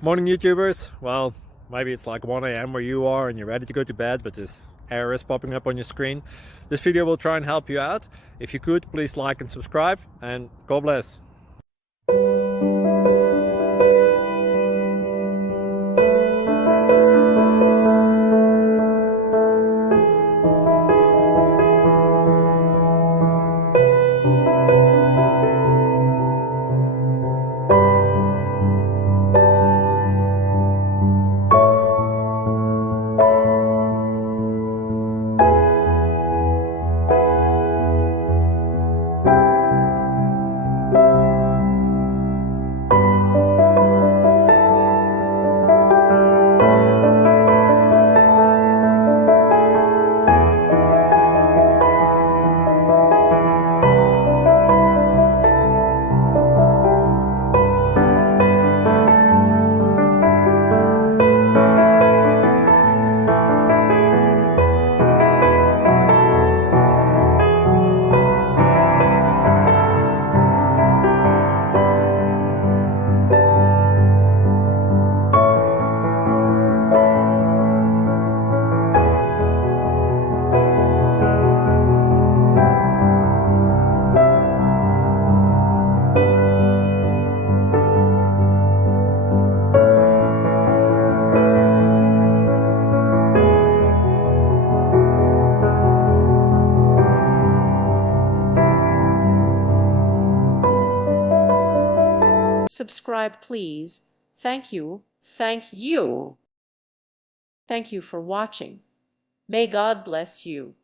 Morning, YouTubers. Well, maybe it's like 1 a.m. where you are and you're ready to go to bed, but this error is popping up on your screen. This video will try and help you out. If you could, please like and subscribe, and God bless. Subscribe, please. Thank you. Thank you. Thank you for watching. May God bless you.